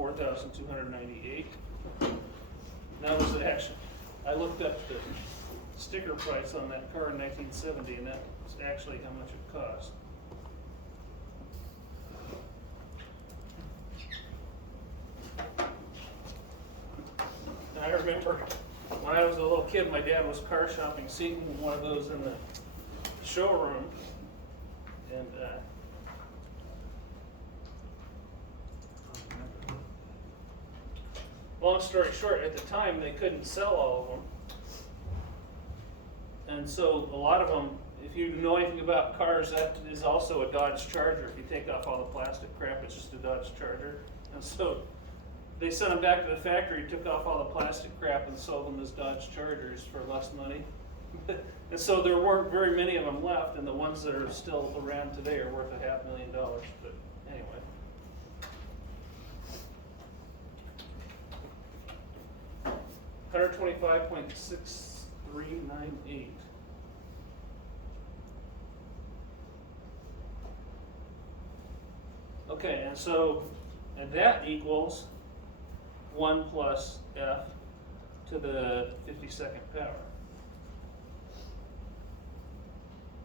$4,298. That was the action. I looked up the sticker price on that car in 1970, and that was actually how much it cost. And I remember when I was a little kid, my dad was car shopping, seeing one of those in the showroom, and long story short, at the time they couldn't sell all of them, and so a lot of them, if you know anything about cars, that is also a Dodge Charger. If you take off all the plastic crap, it's just a Dodge Charger. And so they sent them back to the factory, took off all the plastic crap, and sold them as Dodge Chargers for less money. And so there weren't very many of them left, and the ones that are still around today are worth $500,000. But anyway. $125.6398. Okay, and that equals 1 plus F to the 52nd power.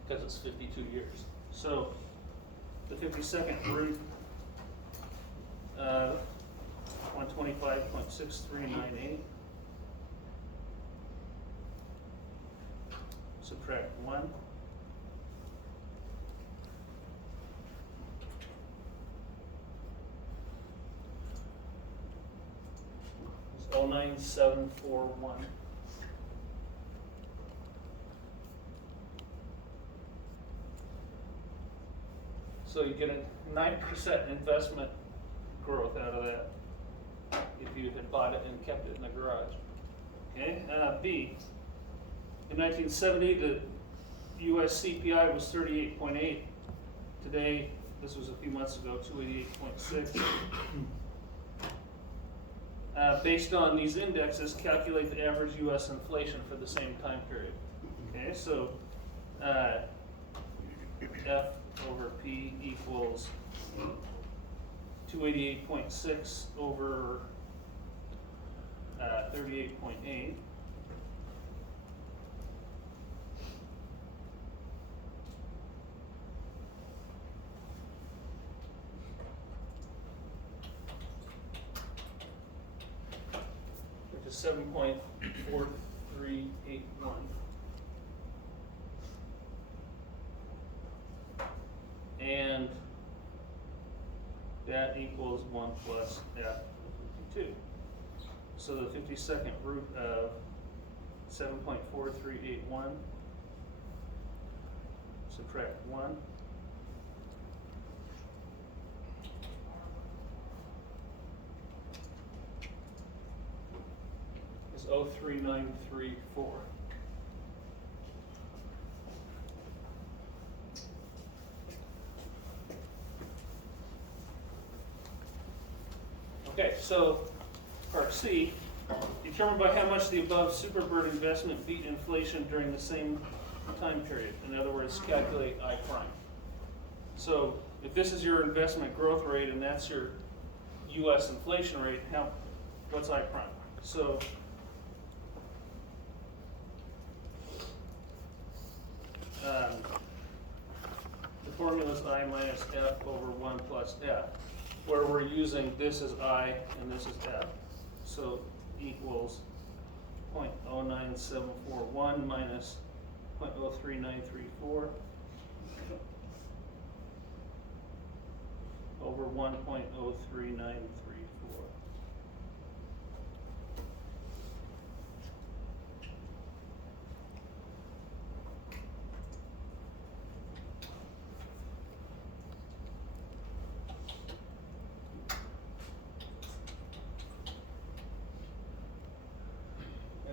Because it's 52 years. So the 52nd root of 125.6398. Subtract 1. It's 09741. So you get a 9% investment growth out of that if you had bought it and kept it in the garage. Okay, B. In 1970, the U.S. CPI was 38.8. Today, this was a few months ago, 288.6. Based on these indexes, calculate the average U.S. inflation for the same time period. Okay, so F over P equals 288.6 over 38.8. Which is 7.4381. And that equals 1 plus F52. So the 52nd root of 7.4381, subtract 1. Is 03934. Okay, so part C, determine by how much the above superbird investment beat inflation during the same time period. In other words, calculate I prime. So if this is your investment growth rate and that's your U.S. inflation rate, what's I prime? So the formula is I minus F over 1 plus F, where we're using this as I and this is F. So equals 0.09741 minus 0.03934 over 1.03934.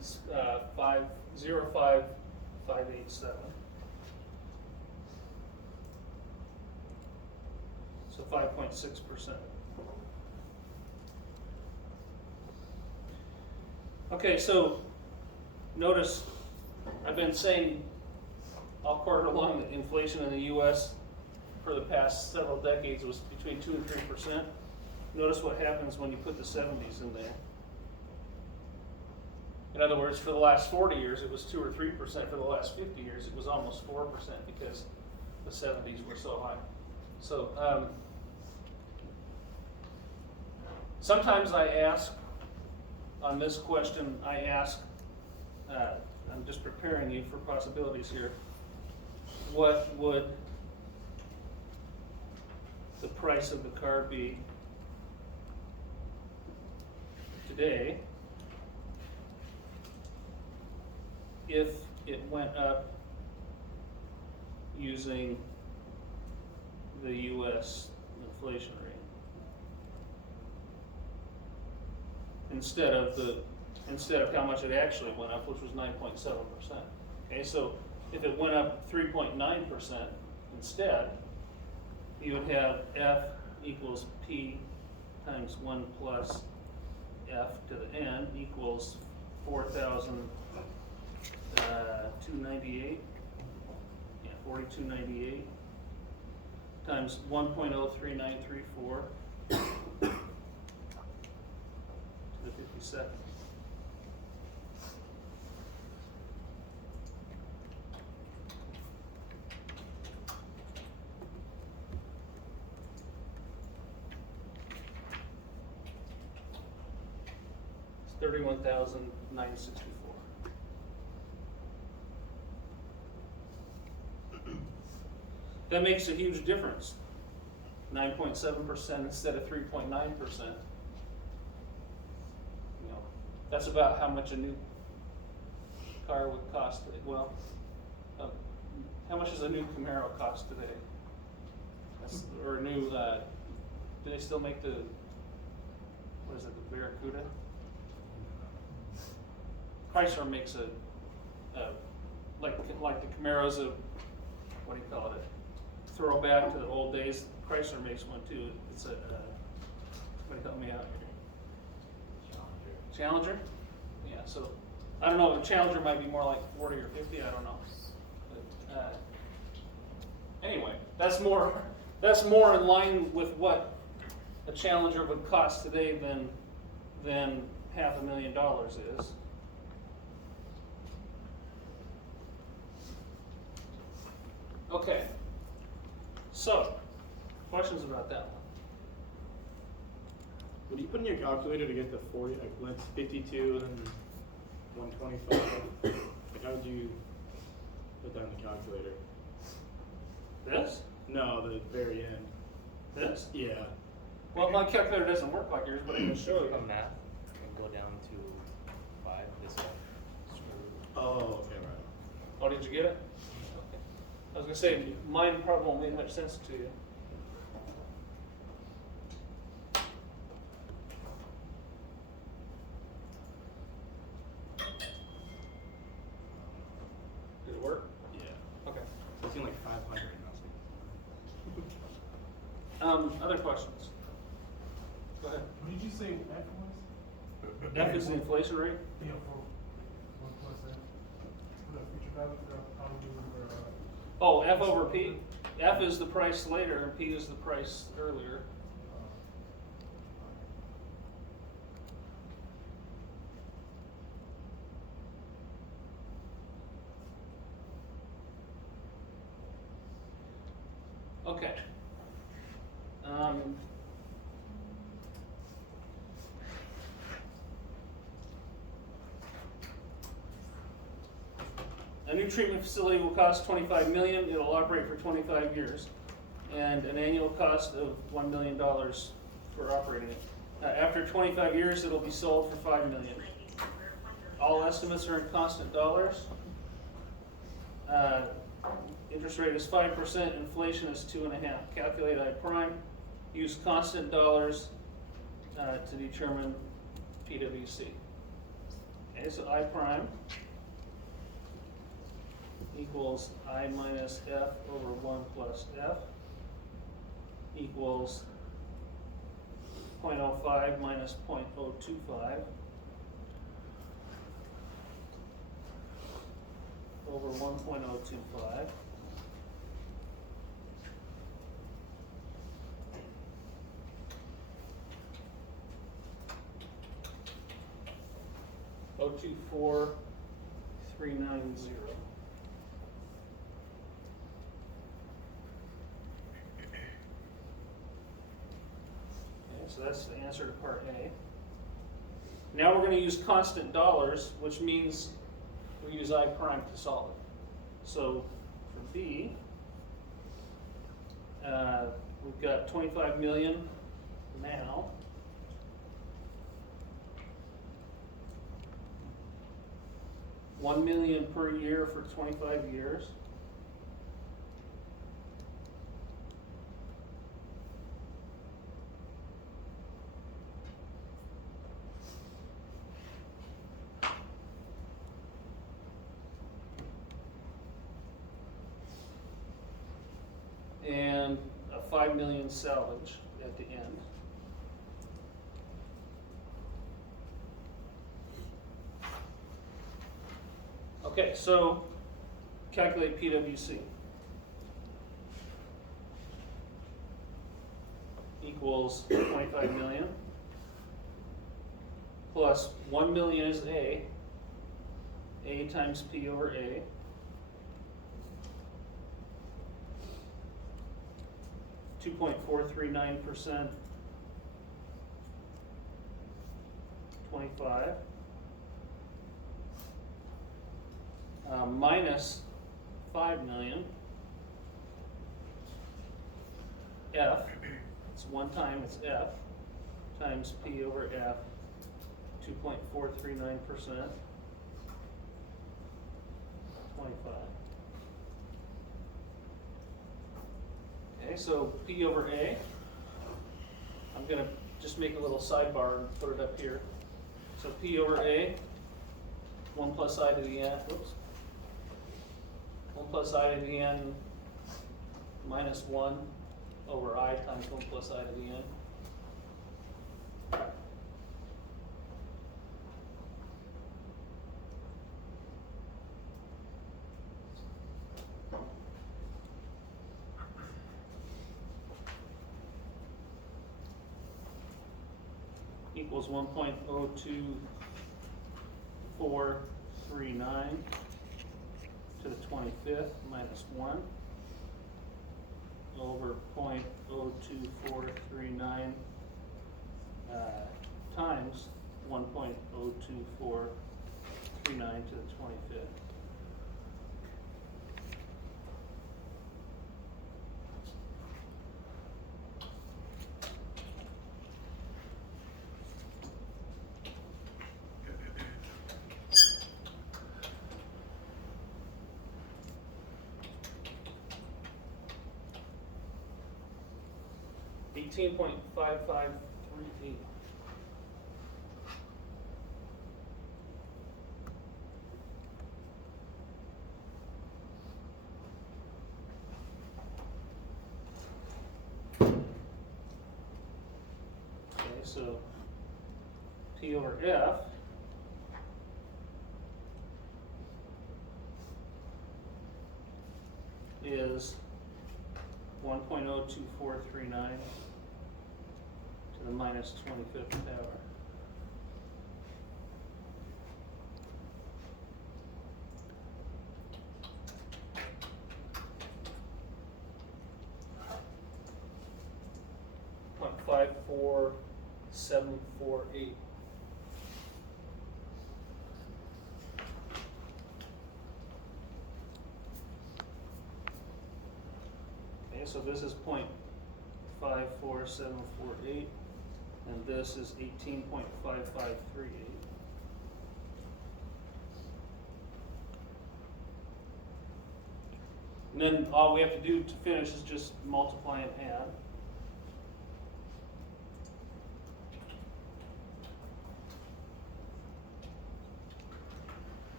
It's 05587. So 5.6%. Okay, so notice I've been saying all quarter along that inflation in the U.S. for the past several decades was between 2 and 3%. notice what happens when you put the 70s in there. In other words, for the last 40 years, it was 2 or 3%. For the last 50 years, it was almost 4% because the 70s were so high. So sometimes I ask, on this question, I'm just preparing you for possibilities here. What would the price of the car be today if it went up using the US inflation rate instead of how much it actually went up, which was 9.7%. Okay, so if it went up 3.9% instead, you would have F equals P times 1 plus F to the n equals 4,298. Yeah, 4,298 times 1.03934 to the 52nd. It's 31,964. That makes a huge difference. 9.7% instead of 3.9%. You know, that's about how much a new car would cost today. Well, how much does a new Camaro cost today? Or a new, do they still make the, what is it, the Barracuda? Chrysler makes like the Camaros of, what do you call it? Throwback to the old days. Chrysler makes one too. It's a, somebody help me out here. Challenger? Yeah, so, I don't know, a Challenger might be more like 40 or 50, I don't know. But, anyway, that's more in line with what a Challenger would cost today than $500,000 is. Okay, so, questions about that one? What do you put in your calculator to get the 40, like when it's 52 and 125? Like how would you put that in the calculator? This? No, the very end. This? Yeah. Well, my calculator doesn't work like yours, but I can show you. From math and go down to 5 this way. Oh, okay, right. Oh, did you get it? Okay. I was gonna say, mine probably won't make much sense to you. Did it work? Yeah. Okay. It's in like 500 and Other questions? Go ahead. What did you say F was? F is the inflation rate? Yeah, for 1%. For the future value, probably for, Oh, F over P? F is the price later and P is the price earlier. Okay. A new treatment facility will cost $25 million. It'll operate for 25 years, and an annual cost of $1 million for operating it. After 25 years, it'll be sold for $5 million. All estimates are in constant dollars. Interest rate is 5%. Inflation is 2.5%. Calculate I prime. Use constant dollars to determine PwC. Okay, so I prime equals I minus F over 1 plus F equals 0.05 minus 0.025 over 1.025. 24390. Okay, so that's the answer to part A. Now we're going to use constant dollars, which means we use I prime to solve it. So for B, we've got 25 million now. $1 million per year for 25 years. And a 5 million salvage at the end. Okay, so calculate PWC. Equals 25 million. Plus 1 million is A. A times P over A. .439%, 25, minus 5 million, F, it's one time, it's F, times P over F, 2.439%, 25. Okay, so P over A, I'm going to just make a little sidebar and put it up here. So P over A, 1 plus I to the n, whoops, 1 plus I to the n minus 1 over I times 1 plus I to the n. Equals 1.02439 to the 25th minus 1 over 0.02439 times 1.02439 to the 25th. $18.5538. Okay, so P over F is 1.02439 to the minus 25th power. .54748. Okay, so this is 0.54748, and this is 18.5538. And then all we have to do to finish is just multiply and add.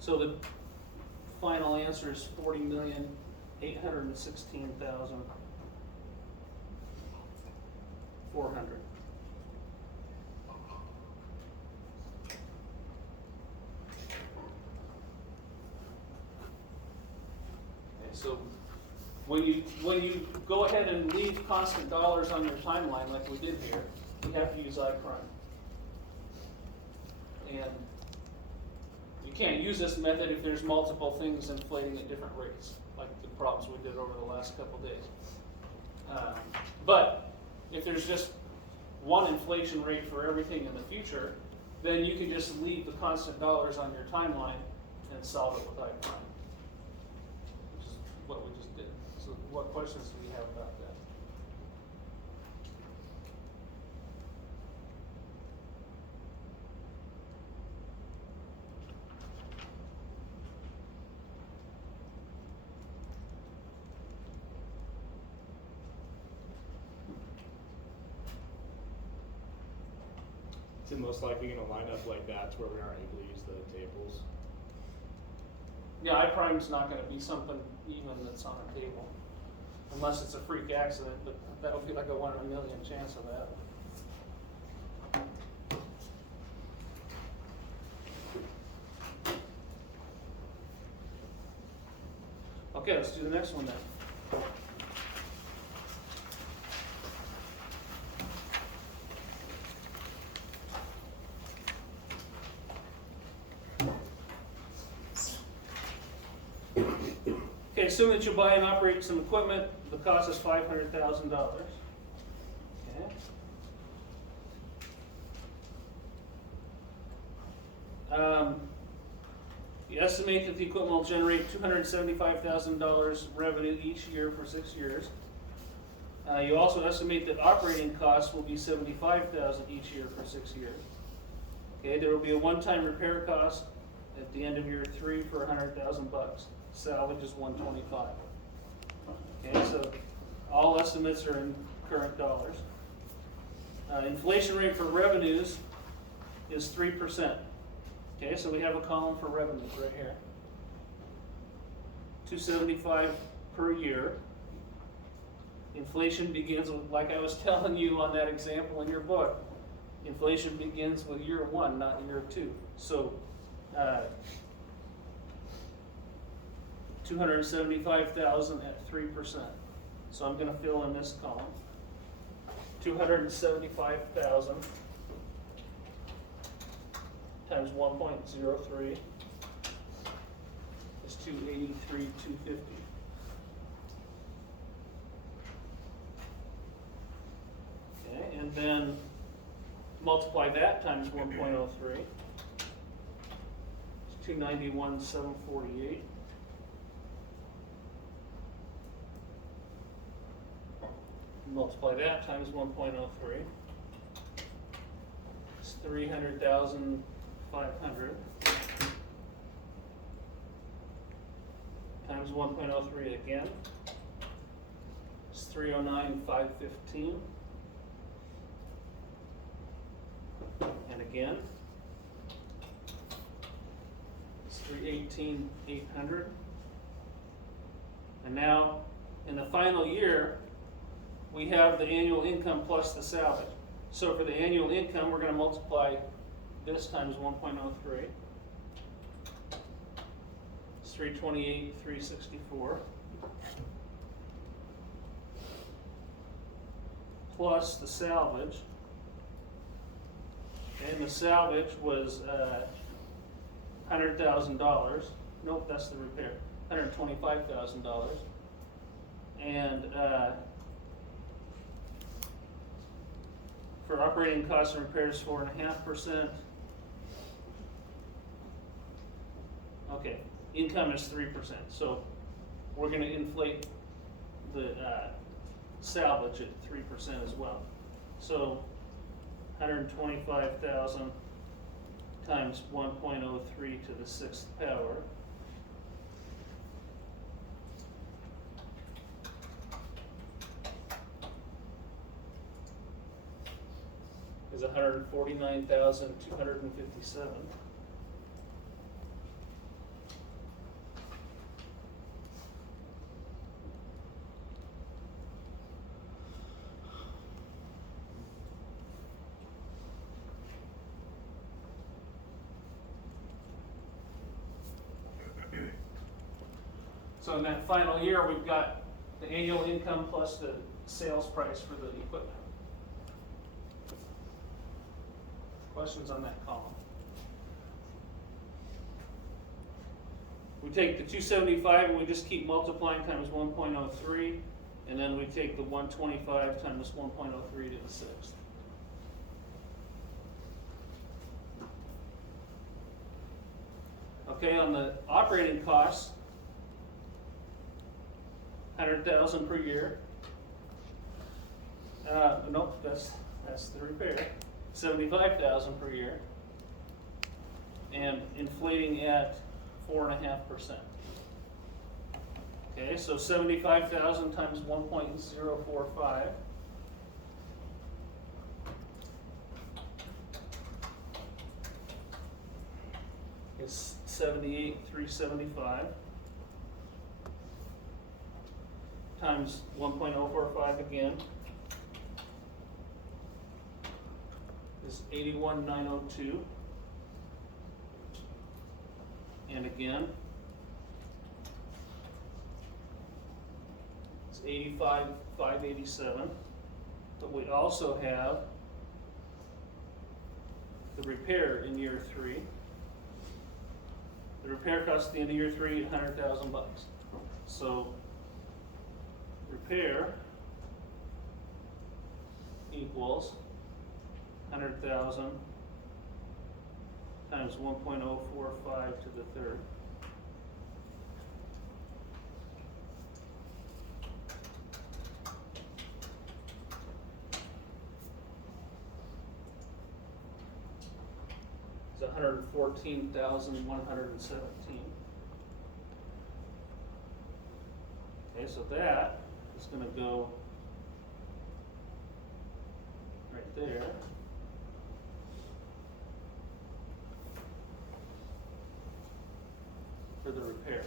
So the final answer is 40,816,400. So when you go ahead and leave constant dollars on your timeline like we did here, you have to use iPrime. And you can't use this method if there's multiple things inflating at different rates, like the problems we did over the last couple days. But if there's just one inflation rate for everything in the future, then you can just leave the constant dollars on your timeline and solve it with iPrime. What we just did. So what questions do we have about that? Is it most likely gonna line up like that to where we aren't able to use the tables? Yeah, iPrime's not gonna be something even that's on a table, unless it's a freak accident, but that would be like a 1 in a million chance of that. Okay, let's do the next one then. Okay, assume that you buy and operate some equipment, the cost is $500,000. Okay. You estimate that the equipment will generate $275,000 revenue each year for 6 years. You also estimate that operating costs will be $75,000 each year for 6 years. Okay, there will be a one-time repair cost at the end of year 3 for $100,000. Salvage is $125,000. Okay, so all estimates are in current dollars. Inflation rate for revenues is 3%. Okay, so we have a column for revenues right here. $275 per year. Inflation begins with, like I was telling you on that example in your book, inflation begins with year 1, not year 2. So $275,000 at 3%. So I'm going to fill in this column. $275,000 times 1.03 is $283,250. Okay, and then multiply that times 1.03. It's $291,748. Multiply that times 1.03. It's 300,500 times 1.03 again. It's 309,515. And again, it's 318,800. And now, in the final year, we have the annual income plus the salvage. So for the annual income, we're going to multiply this times 1.03. It's 328,364. Plus the salvage. And the salvage was $100,000. Nope, that's the repair. $125,000. And for operating costs and repairs, 4.5%. Okay, income is 3%. So we're going to inflate the salvage at 3% as well. So 125,000 times 1.03 to the 6th power is 149,257. So in that final year, we've got the annual income plus the sales price for the equipment. Questions on that column? We take the 275 and we just keep multiplying times 1.03, and then we take the 125 times 1.03 to the sixth. Okay, on the operating costs, 100,000 per year. Nope, that's the repair. 75,000 per year, and inflating at 4.5%. Okay, so 75,000 times 1.045 is 78,375 times 1.045 again is 81,902, and again it's 85,587. But we also have the repair in year 3. The repair cost at the end of year 3 $100,000 bucks. So repair equals 100,000 times 1.045 to the third. It's 114,117. Okay, so that is going to go right there. For the repair.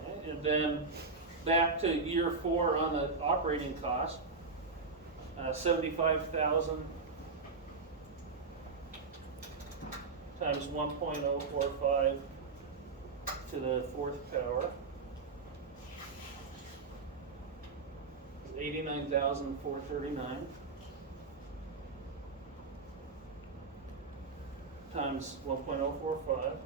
Okay, and then back to year 4 on the operating cost, 75,000 times 1.045 to the 4th power is 89,439 times 1.045.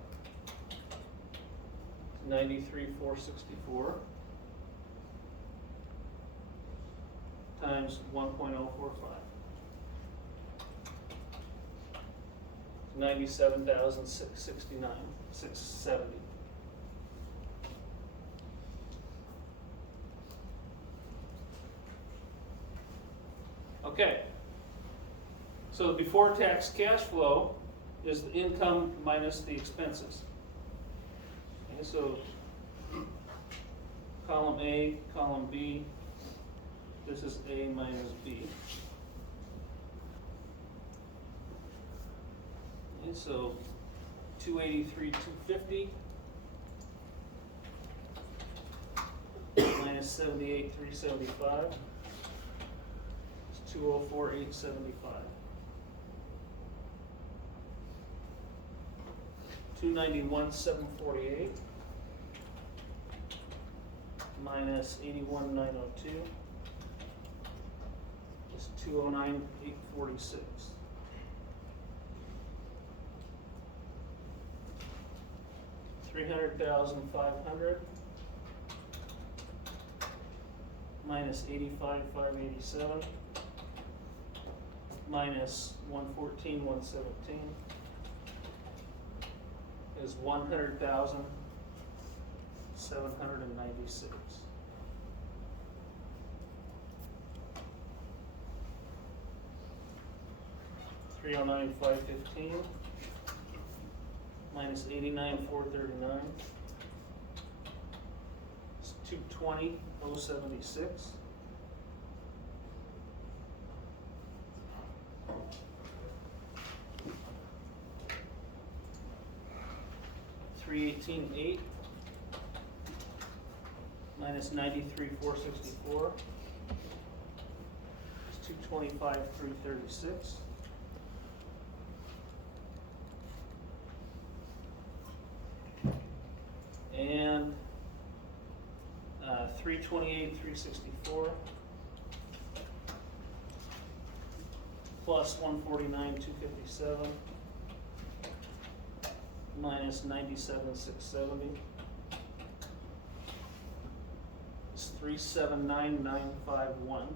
93,464 times 1.045. 97,669, 670. Okay. So the before tax cash flow is the income minus the expenses. Okay, so column A, column B, this is A minus B. Okay, so 283, 250 minus 78, 375 is 204, 875. 291, 748 minus 81,902 is 209, 846. $300,500 minus 85,587 minus 114,117 is 100,796. $309,515 minus 89,439 is 220,076. $318,800 minus 93,464 is 225,336. And $328,364 plus $149,257 minus $97,670 is $379,951.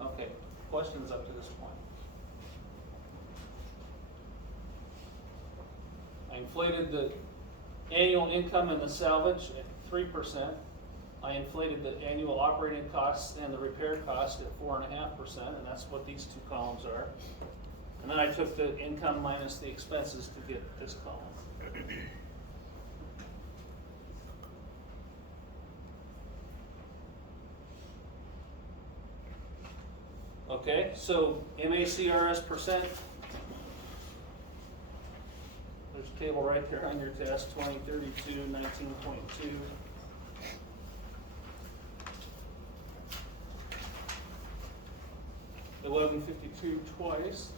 Okay, questions up to this point? I inflated the annual income in the salvage at 3%. I inflated the annual operating costs and the repair cost at 4.5%, and that's what these two columns are. And then I took the income minus the expenses to get this column. Okay, so MACRS percent. There's a table right there on your test, 2032, 19.2. $11.52 twice.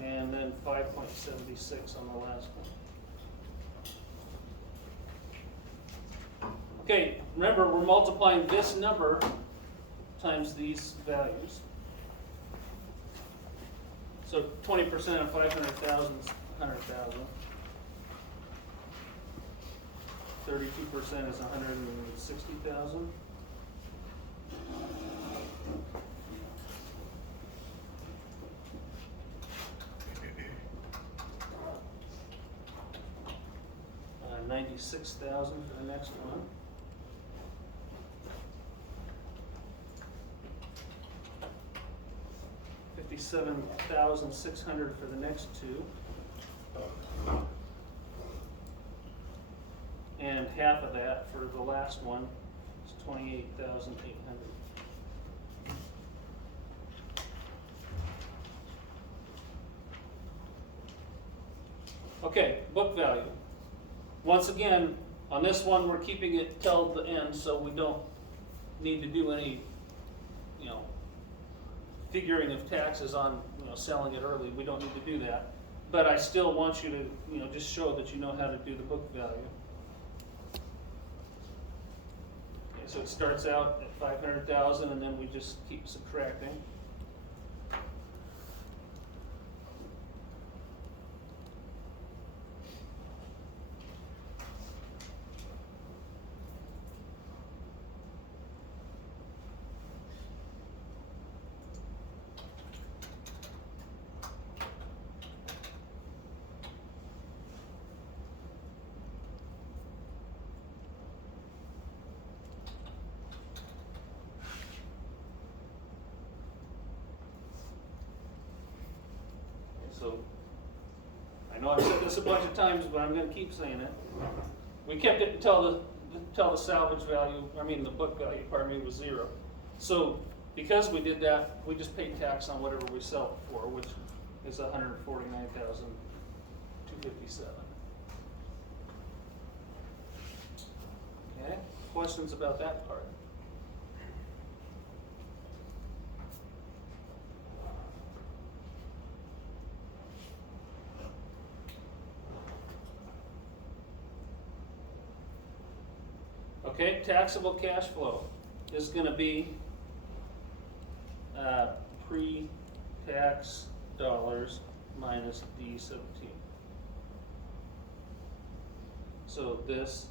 And then 5.76 on the last one. Okay, remember we're multiplying this number times these values. So 20% of 500,000 is 100,000. 32% is 160,000. $96,000 for the next one. $57,600 for the next two. And half of that for the last one is $28,800. Okay, book value. Once again, on this one, we're keeping it till the end, so we don't need to do any, figuring of taxes on, selling it early. We don't need to do that. But I still want you to, just show that you know how to do the book value. Okay, so it starts out at 500,000, and then we just keep subtracting. So, I know I've said this a bunch of times, but I'm gonna keep saying it. We kept it until the salvage value, the book value, was 0. So, because we did that, we just paid tax on whatever we sell it for, which is $149,257. Okay, questions about that part? Okay, taxable cash flow is going to be pre-tax dollars minus D17. So this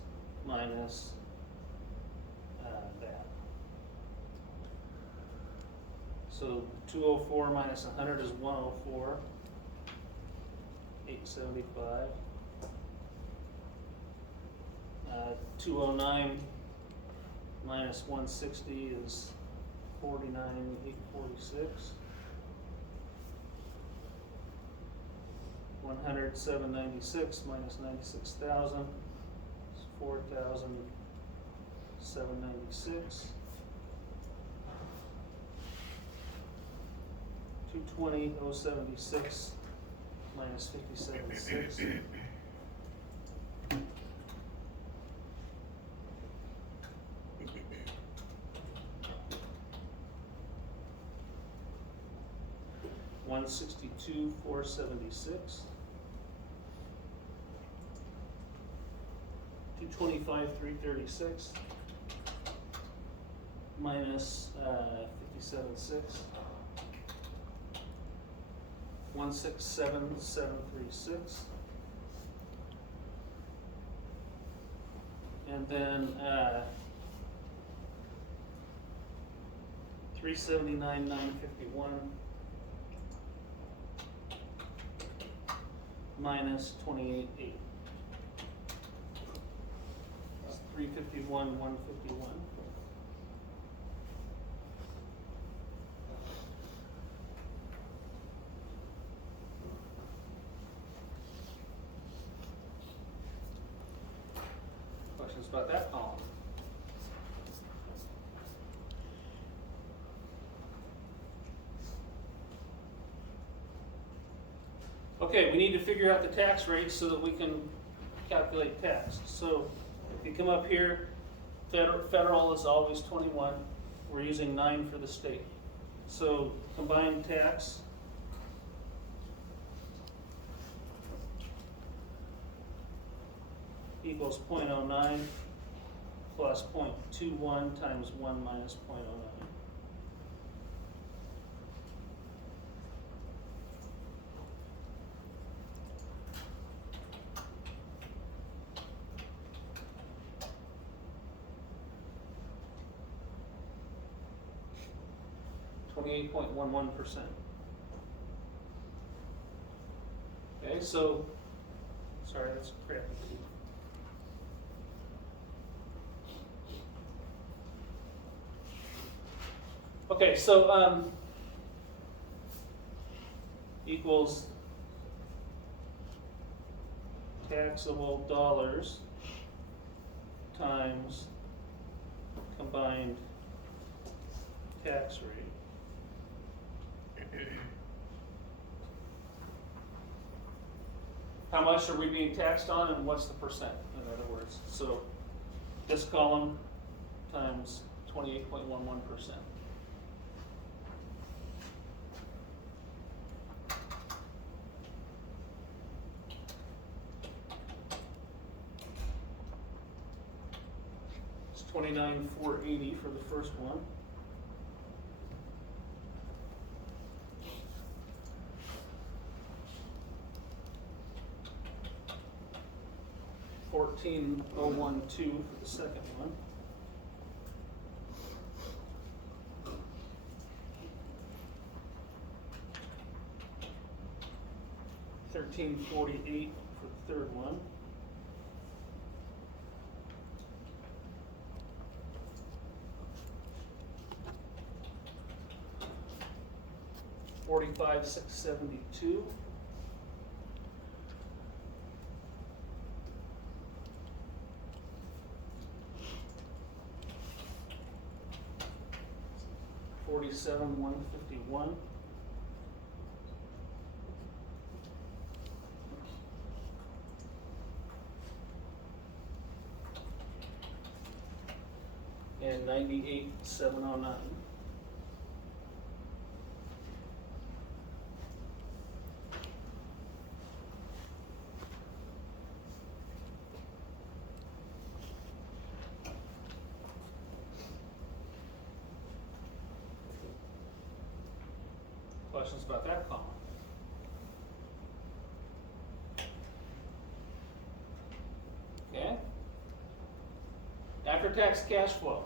minus that. So 204 minus 100 is 104. 875. 209 minus 160 is 49,846. 100, 796 minus 96,000 is 4,796. 220, 076 minus 57,6. $162,476. $225,336 minus 57,600. 167,736. And then 379,951 minus 28,800. 351,151. Questions about that column? Okay, we need to figure out the tax rate so that we can calculate tax. So if you come up here, federal is always 21. We're using 9 for the state. So combined tax equals 0.09 plus 0.21 times 1 minus 0.09. .11%. Okay, so, sorry, that's crappy. Okay, so equals taxable dollars times combined tax rate. How much are we being taxed on and what's the percent, in other words? So this column times 28.11%. It's 29,480 for the first one. $14,012 for the second one. $13.48 for the third one. $45,672. $47,151. And $98,709. Questions about that column? Okay. After-tax cash flow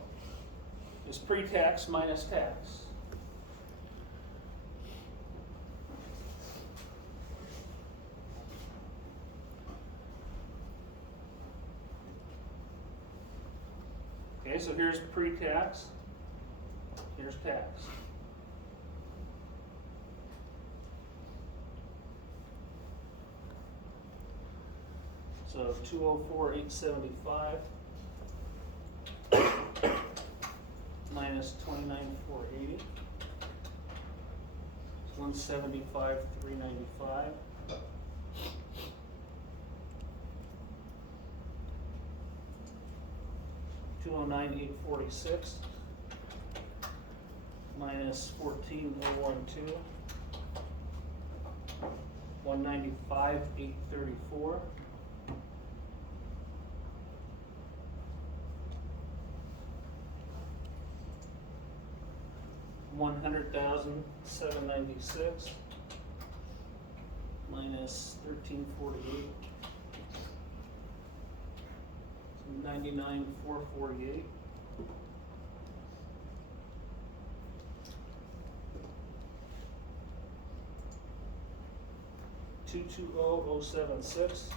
is pre-tax minus tax. Okay, so here's pre-tax, here's tax. So 204,875 minus 29,480. 175,395. $209,846 minus 14,012. 195,834. $100,796 minus 1348. 99,448. $220,076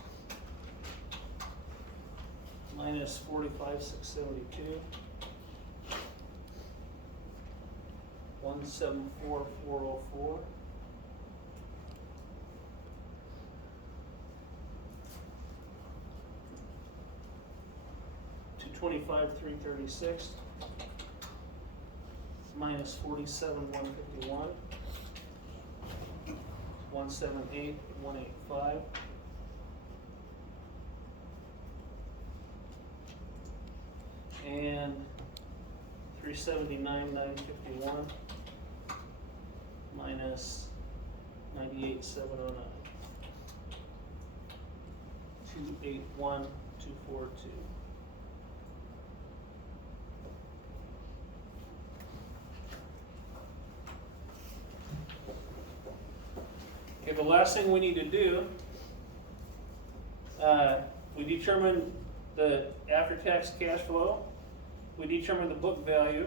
minus 45,672. 174,404. $225,336 minus 47,151. 178,185. And 379,951 minus 98,709. 281,242. Okay, the last thing we need to do, we determine the after-tax cash flow, we determine the book value,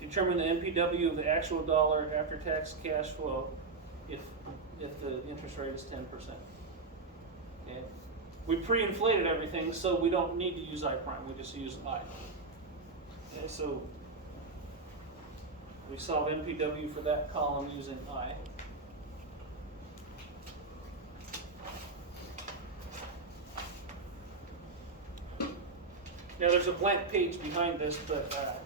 determine the NPW of the actual dollar after-tax cash flow if the interest rate is 10%. Okay, we pre-inflated everything, so we don't need to use I prime. We just use I. Okay, so we solve NPW for that column using I. Now there's a blank page behind this, but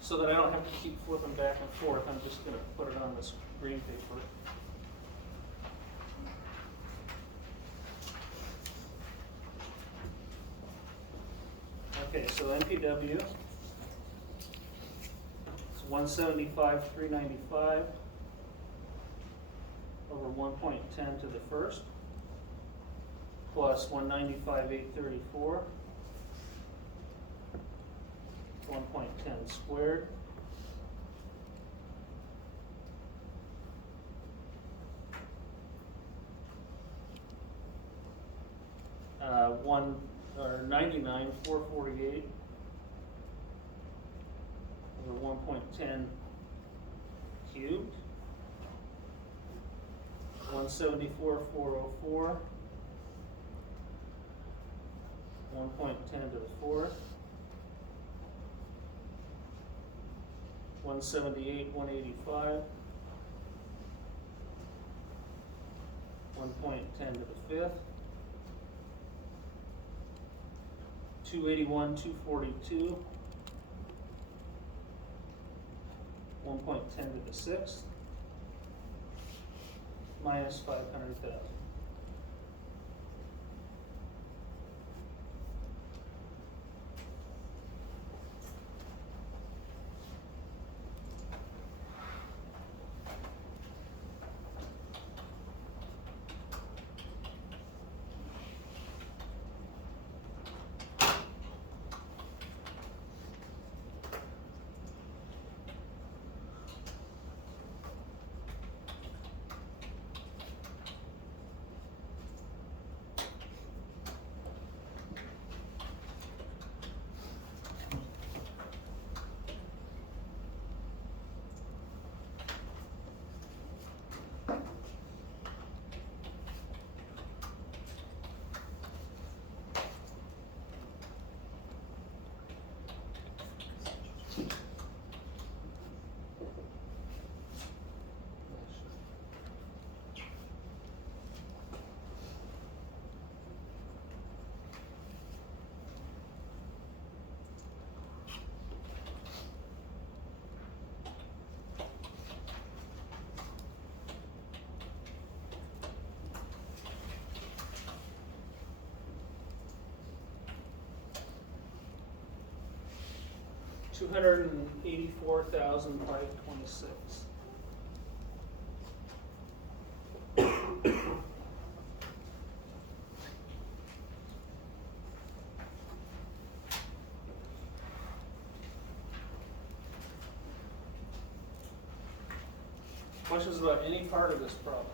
so that I don't have to keep flipping back and forth, I'm just going to put it on this green paper. Okay, so NPW is 175,395 over 1.10 to the first plus 195,834. 1.10 squared one or 99,448 over 1.10 cubed, 174,404, 1.10 to the fourth, 178,185, 1.10 to the fifth, 281,242, 1.10 to the sixth, minus 500,000. $284,526. Questions about any part of this problem?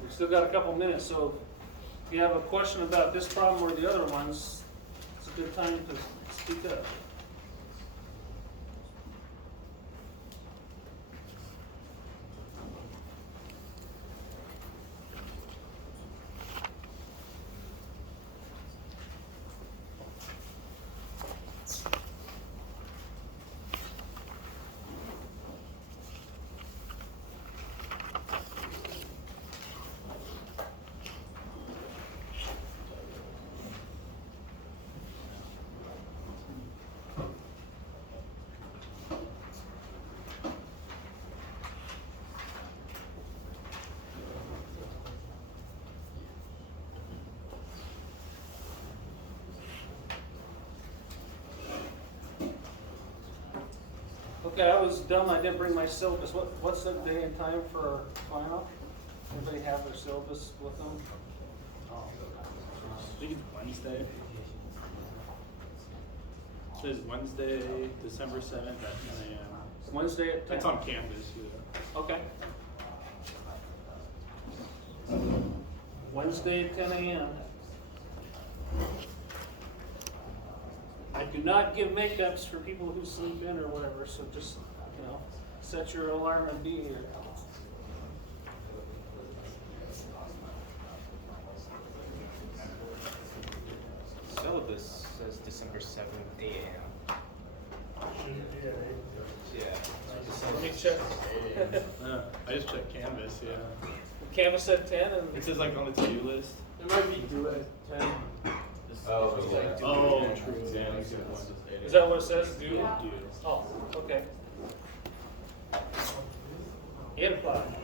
We've still got a couple minutes, so if you have a question about this problem or the other ones, it's a good time to speak up. Okay, I was dumb, I didn't bring my syllabus. What's the day and time for our final? Everybody have their syllabus with them? I think it's Wednesday. It says Wednesday, December 7th at 10 a.m. Wednesday at 10? That's on campus, yeah. Okay. Wednesday at 10 a.m. I do not give makeups for people who sleep in or whatever, so just, you know, set your alarm and be here. Syllabus says December 7th a.m. Shouldn't be at 8. Yeah. Let me check. I just checked Canvas, yeah. Canvas at 10 and. It says like on the to-do list. It might be due at 10. Oh, yeah. Oh, true, yeah, that's a good one. Is that what it says? Due. Oh, okay. It applies.